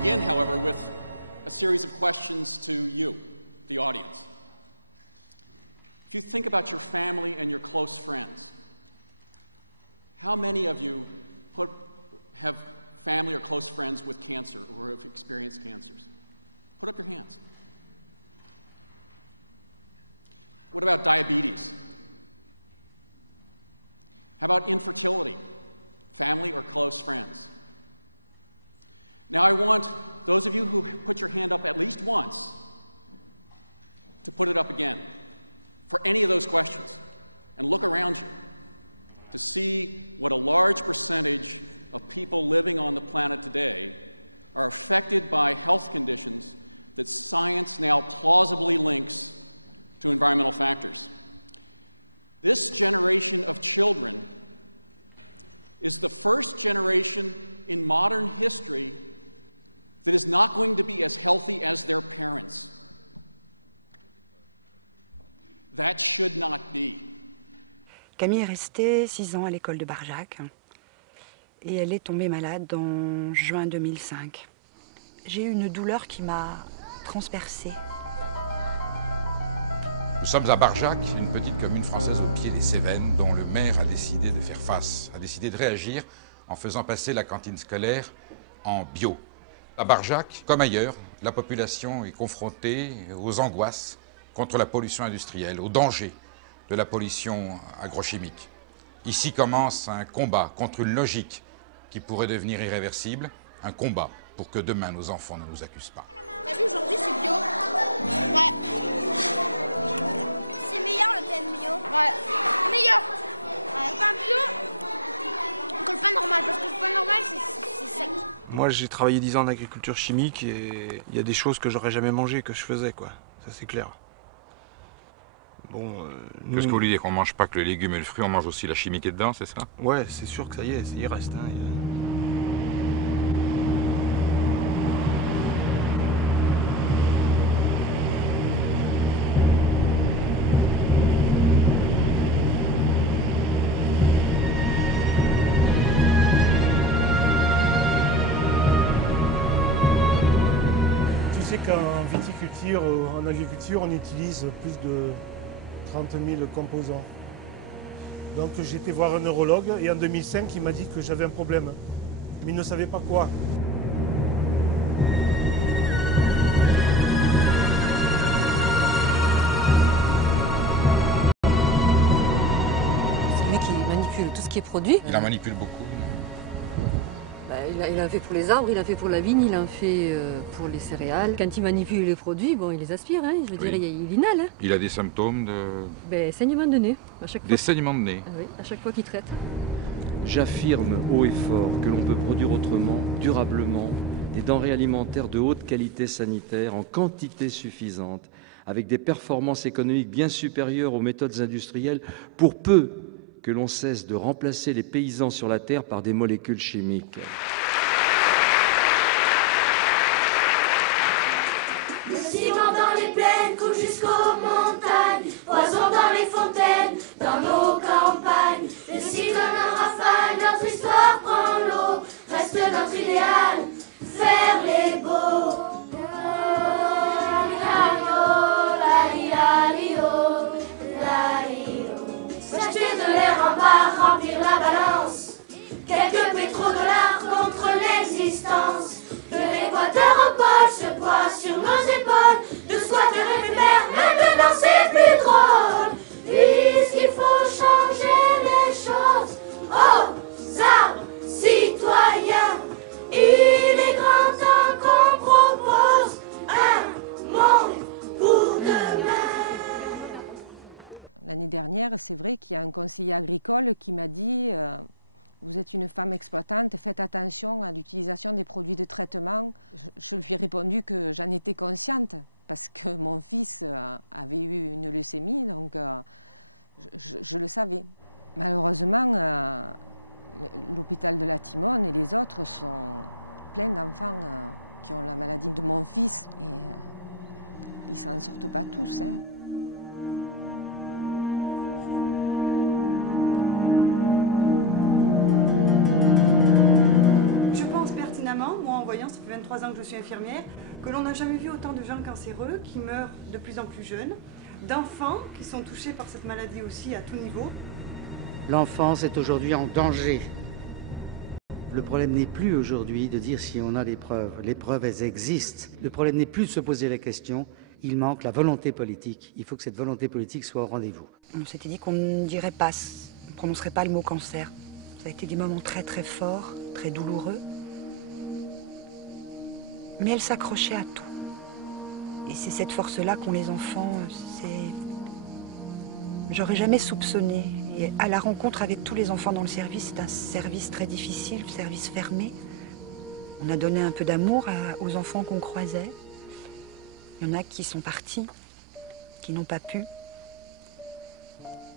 begin, however, with a series of questions to you, the audience. If you think about your family and your close friends, how many of you have family or close friends with cancer or have experienced cancers? Put up your hands. What about diabetes? How about infertility? Family or close friends? Now I want those of you who put your hand up at least once to put it up again for any of those questions and look around you to see what a large percentage of people living on the planet today are affected by health conditions that science now plausibly links to environmental factors. This generation of children is the first generation in modern history that is not going to be as healthy as their parents. That should not be. À Barjac. T'as vu, aujourd'hui c'est bio. Ouais. C'est meilleur le pain bio. Ouais. Meilleur. Le pain bio que le pain normal, parce que le pain normal c'est sec. Regarde ce que tu fais. Regarde. L'année dernière, c'est vrai qu'il y a un conseiller agricole qui m'a dit vous êtes une femme exploitante, faites attention à l'utilisation des produits de traitement. Je lui ai répondu que j'en étais consciente parce que mon fils avait eu une leucémie, donc je le savais. Malheureusement, l'hôpital de la Timone et les autres sont pleins d'enfants qui ont la maladie de mon fils. Et, ils ne s'en sortent pas tous. Hein. Voilà.